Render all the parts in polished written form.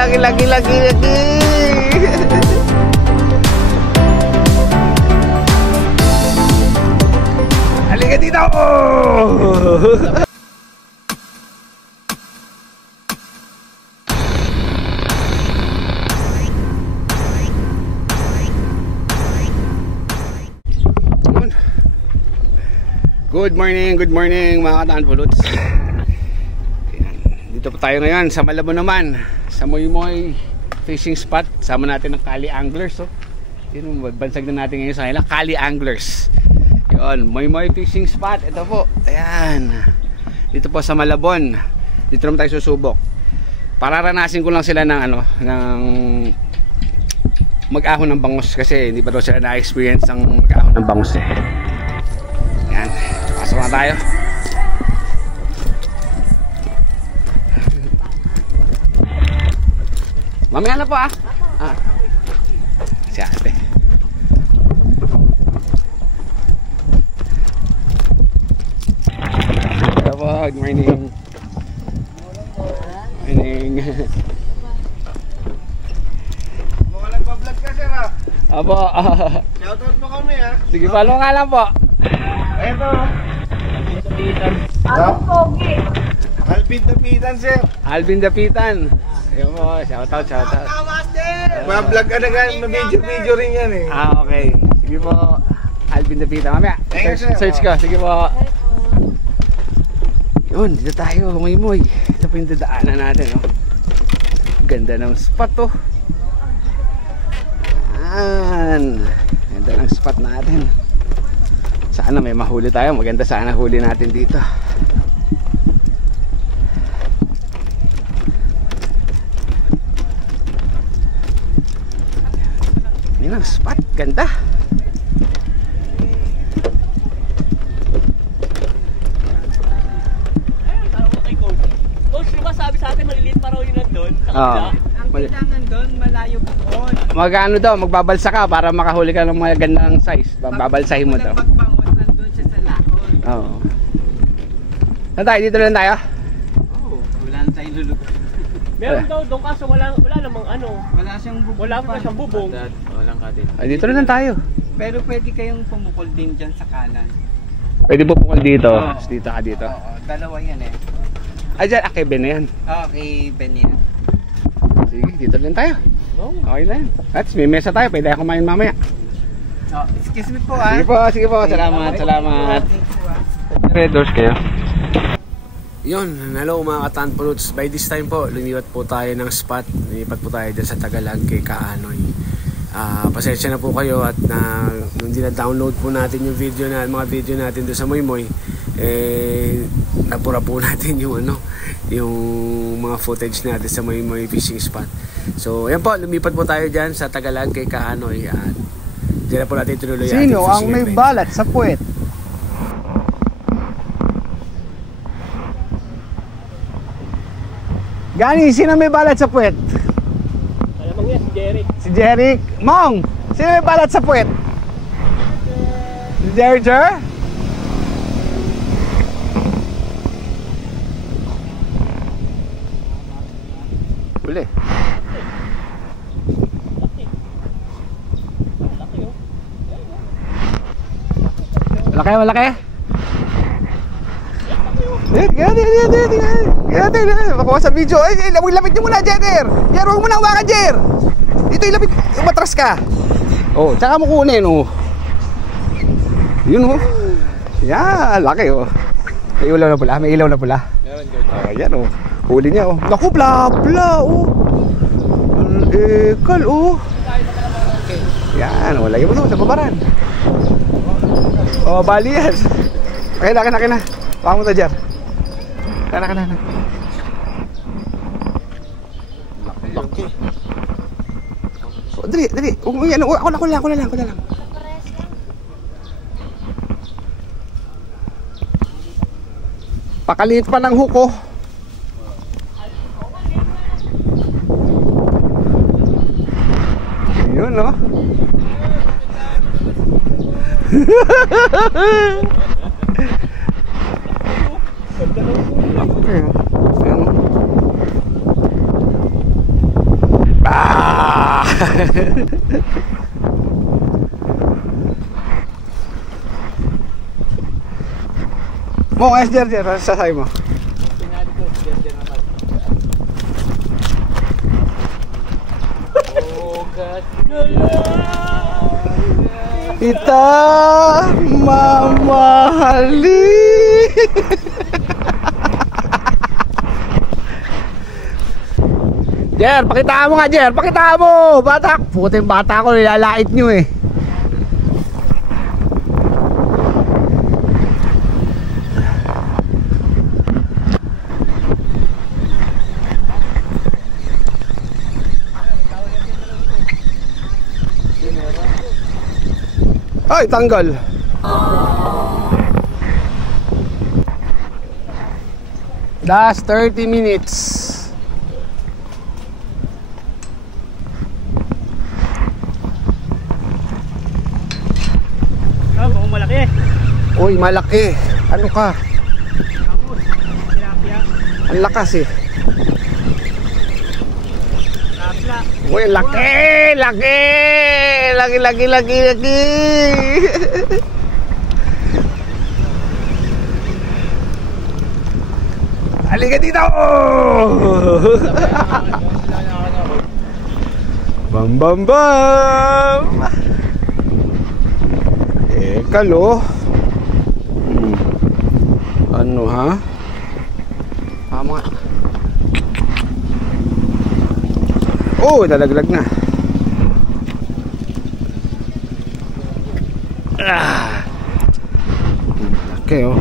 lagi. Halika dito! Good morning mga katanpuluts. Dito po tayo ngayon sa Malabon naman, sa Moymoy fishing spot. Sama natin ng Kali Anglers. Yun, bansag na natin ngayon sa kanila, Kali Anglers. Yun, Moymoy fishing spot. Ito po, ayan. Dito po sa Malabon. Dito naman tayo susubok. Pararanasin ko lang sila ng mag-ahon ng bangus, kasi hindi pa daw sila na-experience ang mag-ahon ng bangus eh. Ayan, pasok na tayo. Mamaya na po si ate. Hello po, good morning. Mga nagpa-vlog ka, sir, ha? Apo. Shoutout mo kami, ha? Sige, follow nga lang po. Eto. Alvin Dapitan, sir. Alvin Dapitan. Ayun po, shoutout. Ma-vlog ka na gan, ma-video rin yan eh. Okay. Sige po, Alvin Dapitan. Mamaya, Thank you, sir. search ko. Sige po. Yun, dito tayo, Moymoy. Ito po yung dadaanan natin, oh. Ganda ng spot, oh. Ayan. Ganda ng spot natin. Sana may mahuli tayo. Maganda sana huli natin dito. Yan ang spot. Ganda. Coach, diba sabi sa akin maliliit pa raw yun nandun sa kabila? Ang kailangan doon, malayo pa doon. Magano daw, magbabalsa ka para makahuli ka ng mga gandang size. Babalsahin mo daw. Magbangot nandun siya sa laon. Oo. Saan tayo? Dito lang tayo? Oo, wala na tayong lulugan. Meron daw doon kaso wala namang ano. Wala siyang bubong. Wala pa siyang bubong. Walang katin. Ay, dito lang tayo. Pero pwede kayong pumukol din dyan sa kanan. Pwede po pukul dito. Dito ka dito. Oo, dalawa yan eh. Ay, dyan. Akebe na yan. Okay, Ben yan. Sige, dito lang tayo. Okay na yan. At may mesa tayo. Pwede ako kumain mamaya. Oh, excuse me po Sige po. Salamat. Thank you Red doors kayo. Yun, hello mga katanpuluts. By this time po, lumipat po tayo ng spot. Lumipat po tayo dyan sa Tagalog kay Kaanoy. Pasensya na po kayo at nung dina-download po natin yung mga video natin doon sa Moymoy, napura po natin yung mga footage natin sa Moymoy fishing spot. So ayan po, lumipat po tayo dyan sa Tagalog kay Kaanoy at dyan na po natin tuloy ating Sino ang fishing may event. balat sa puwet? Gani, sino may balat sa puwet? Alam mo yan, si Jerry. Si Jeric. Mong, sino may balat sa puwet? Si Jeric? Uli. Malaki. Ganyan. Makuha sa video. Ay, lapit nyo muna, Jer. Jer, huwag mo na hawakan, Jer. Dito, ilapit. Umatras ka. Oh, tsaka mo kunin, oh. Yun, oh. Yan, laki, oh. May ilaw na pula. Ayan, oh. Huli niya, oh. Naku, bla, oh. Kal, oh. Yan, oh. Lagyan mo to sa babaran. Oh, bali yan. Okay na. Baka mo to, Jer. Kana. Laki. Oh, dali. Ako na lang. Pakaliit pa ng hook, oh. Yun, no? Okay. Ayan. Mo, Jer, sasay mo. Oh, God. Kita mamahali. Jer, pakita mo nga, Jer. Pakita mo. Bata. Puting bata ko, nilalait nyo eh. Ay, tanggal. Last 30 minutes. Ah, mukhang malaki. Uy, malaki. Ano ka? Angus. Tilapia. Ang lakas eh. Tilapia. Uy, laki! Laki! Laki! Halika dito! Bam bam bam! Kalo. Ano ha? Tama. Oh, nalaglag na. Okay, oh.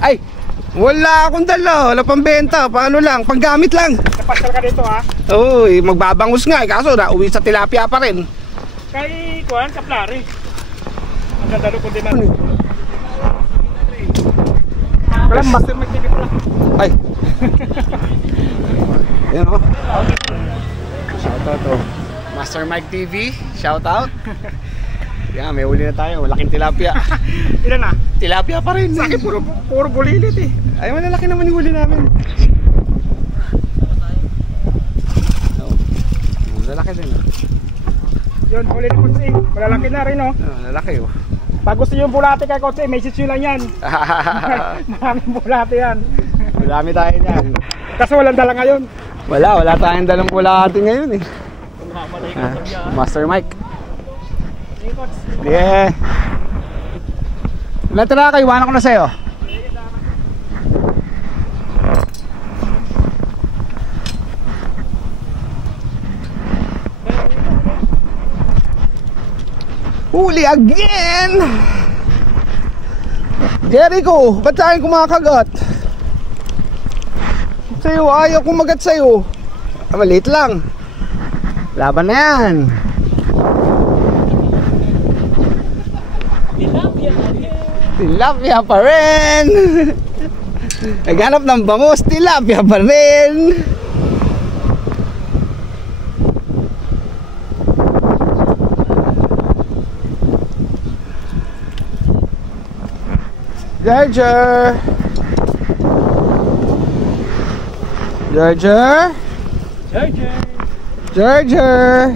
Ay, wala akong dala, wala pang benta, paano lang, panggamit lang. Napasal ka dito ha? Uy, magbabangus nga, kaso nauwi sa tilapia pa rin. Kay Kuan, Kaplari. Ang dadalo ko din natin. Wala, Master Mike TV pala. Ay. Yan o. Shout out to Master Mike TV, shout out. Yan, may uli na tayo, malaking tilapia. Ilan na? Tilapia pa rin. Sa akin, puro bulilit eh. Ay, malalaki naman yung huli namin. Malalaki din. Yun, huli ni Kotse. Malalaki na rin oh. Malalaki oh. Pag gusto nyo yung bulate kay Kotse, message nyo lang yan. Maraming bulate yan. Marami tayo niyan. Kaso walang dala ngayon. Wala tayong dalang bulate ngayon eh. Master Mike. Yeah. Natira kayo, iwanan ko na sa'yo. Huli again! Jericho, ba't sa'kin kumakagat? Sa'yo, ayaw kumagat sa'yo. Maliit lang. Laban na yan. Tilapia pa rin. Naghanap ng bangus, tilapia pa rin. Jarger. Jarger. Jarger. Jarger.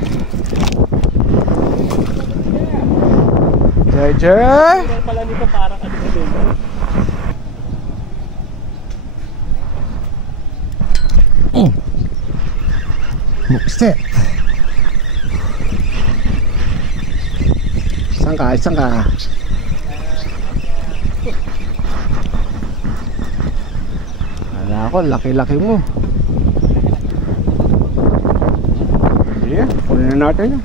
Jarger. Pala nito parang ano din. Bukset. Isang ka. Wala ako, laki-laki mo. Yeah, kunin na natin yun.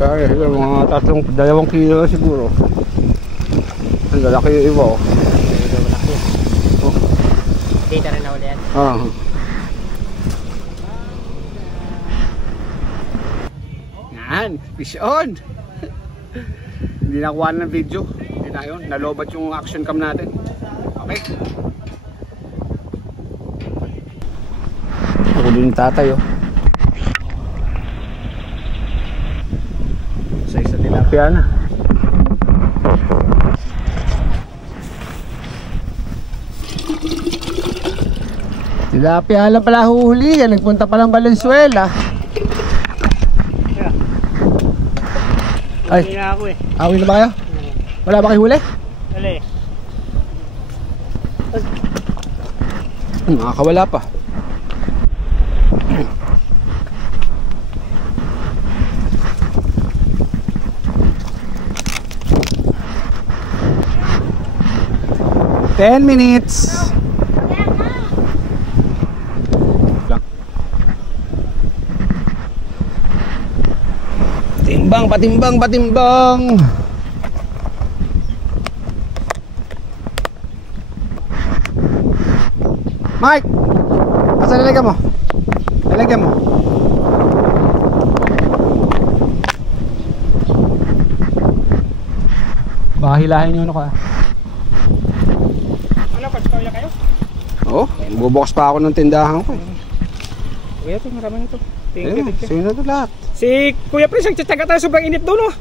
Kaya mga 2 kilo siguro. Ang lalaki yung iba oh. Dito rin na ulit yan. Fish on. Hindi nakuha ng video. Hindi na yun. Nalobat yung action cam natin. Okay. Huli ni tatay oh. Sa isa tilapia na. Tilapia lang pala huhuli yan. Nagpunta pa lang Valenzuela. Ay, Hindi na ako eh. awin na ba kayo? Wala ba kayo huli? Dali. Nakakawala pa. Ten minutes. Patimbang, patimbang, patimbang. Mike! Asa nalagyan mo? Nalagyan mo? Baka hilahin nyo ano ka. Ano, pagkakaya kayo? Oo, bubukas pa ako ng tindahan ko eh. Kuya, ito, maraming ito. Thank you, Ayun, thank you. sino na ito lahat? Si Kuya Prince, nagtsatsaga tayo, sobrang init doon, oh.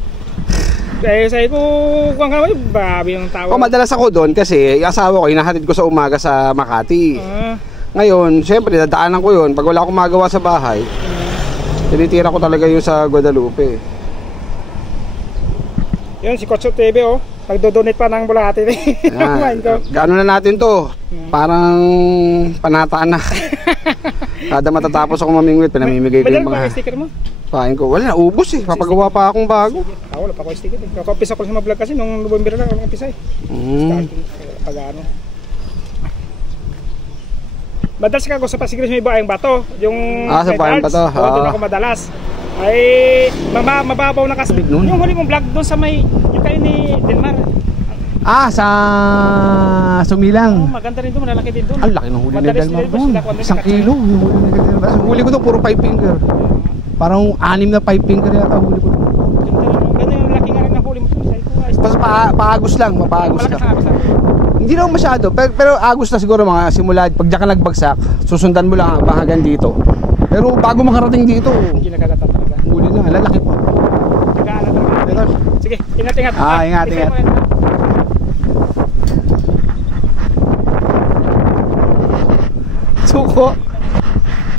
Kaya sabi ko, kung nga naman, babi yung tawag. Madalas ako doon kasi yung asawa ko, hinahatid ko sa umaga sa Makati. Ah, Ngayon, syempre, dadaanan ko yun. Pag wala akong magawa sa bahay, tinitira ko talaga yung sa Guadalupe. yun, si Kotso TV, oh. Nagdo-donate pa ng bulati. Gaano na natin to? Parang panataan na. Kada matatapos ako mamingwit, pinamimigay ko yung Madala pa mga yung sticker mo? pain ko. Wala, naubos eh. Papagawa pa akong bago. Wala pa ko yung sticker. Kakapisa ko sa mga vlog kasi nung November na ako umpisa eh. Starting, pag-ano. Madalas ka ako sa Pasigilis may baeng bato. Yung sa baeng bato. Doon ako madalas. Ay, mababaw na kasi. Yung huli mong vlog doon sa may, yung kayo ni Delmar. Sa Sumilang. Maganda rin doon, malalaki din doon. Ang laki ng huli ni Madalas Delmar nila doon. sila kung ano 1 kilo yung huli ni Delmar. Ang huli ko doon, puro 5 finger. Parang 6 na 5 finger yata huli ko doon. Ganda yung laki nga rin ng huli mo. Basta paagos lang, mapaagos Malakas lang. na ako. Hindi naman masyado, pero agos na siguro mga simula. Pag diyan ka nagbagsak, susundan mo lang hanggang dito. Pero bago makarating dito, Hindi nagagata talaga. huli na, lalaki pa. Nag-aalat talaga. Sige, ingat-ingat. Ingat.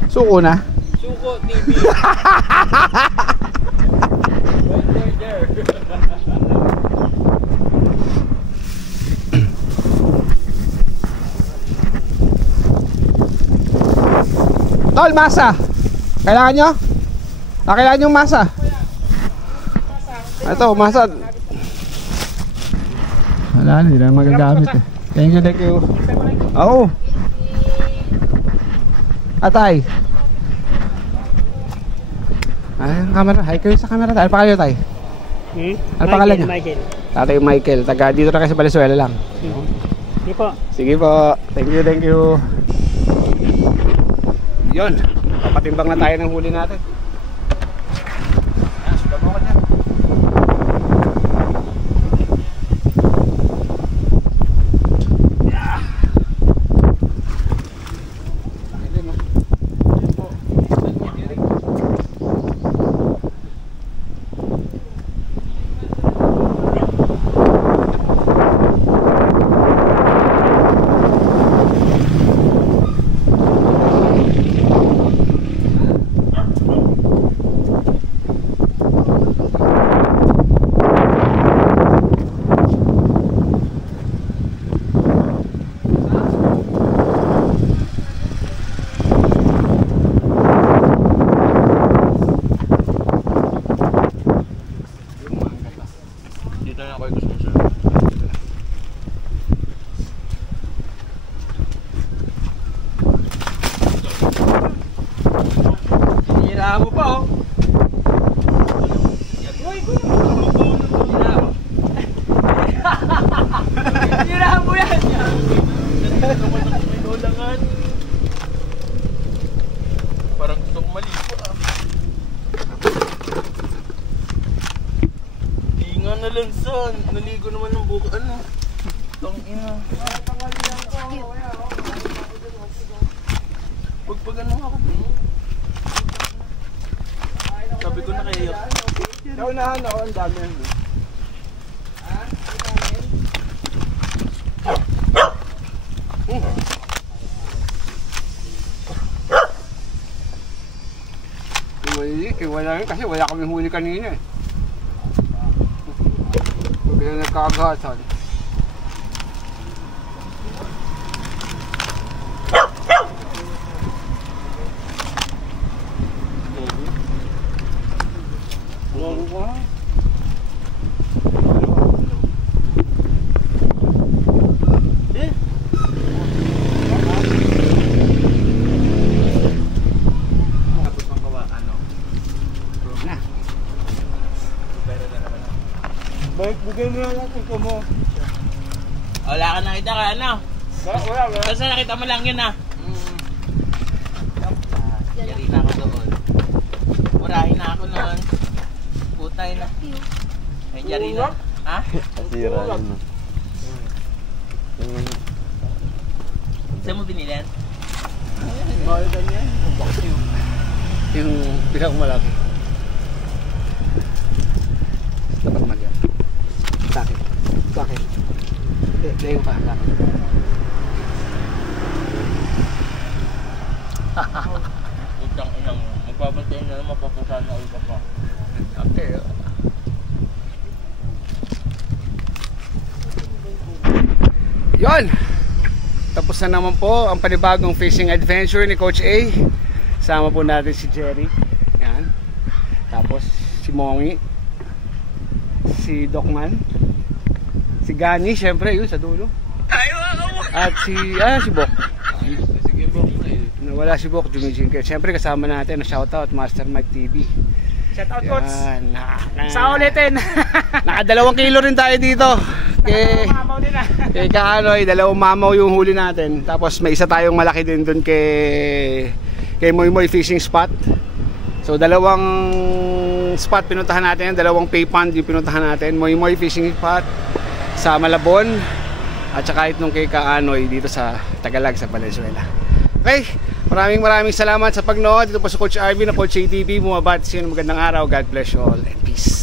Suko na. Suko TV. Tol, masa. Kailangan nyo? Kailangan yung masa. Ito, masa. Wala, hindi na magagamit eh. Thank you. Oo. Atay. Ay, ang camera. Hi kayo sa camera. Ano pa kayo, tay? Ano pangalan niya? Michael. Tatay Michael. Taga dito na kayo sa Valenzuela lang. Sige po. Sige po. Thank you. Yun. Papatimbang na tayo ng huli natin. Sudan mo ka dyan. ganun ako. Sabi ko na kayo. Naunahan ako, ang dami. Wala rin kasi wala kami huli kanina eh. Bigla nagkakagasan. Bigay mo na natin ko mo. Wala ka nakita ka, ano? Wala. Basta nakita mo lang yun, ah. Yari na ako doon. Murahin na ako noon. Putay na. Ay, yari na. Ha? Sira yun. Saan mo binilin? Mahal ka niya. Yung pinakamalaki. Dapat magyan. Bakit? Bakit? Layo ka. Bakit? Utang inang. Magpapatayin na naman. Mapapasahan na ulit pa. Okay. Yon! Tapos na naman po ang panibagong fishing adventure ni Coach A. Sama po natin si Jerry. Yan. Tapos si Mongi. Si Docman. Si Gani, syempre, yun sa dulo. At si Bok. Sige po. Wala si Bok, Jumijinker. Syempre kasama natin, shoutout Master Mike TV. Shout out, Coach. Yan. Sa ulitin. Naka 2 kilo rin tayo dito. Nakakamaw din ah. Kay Kaanoy, 2 mamaw yung huli natin. Tapos may isa tayong malaki din dun kay Moy Moy Fishing Spot. So 2 spot pinuntahan natin, 2 pay pond yung pinuntahan natin. Moy Moy Fishing Spot sa Malabon at saka itong kay Kaanoy dito sa Tagalog sa Valenzuela. Okay, maraming salamat sa pagnood. Dito po sa Coach Arvin na Coach ATV. Bumabati sa inyo, magandang araw. God bless you all and peace.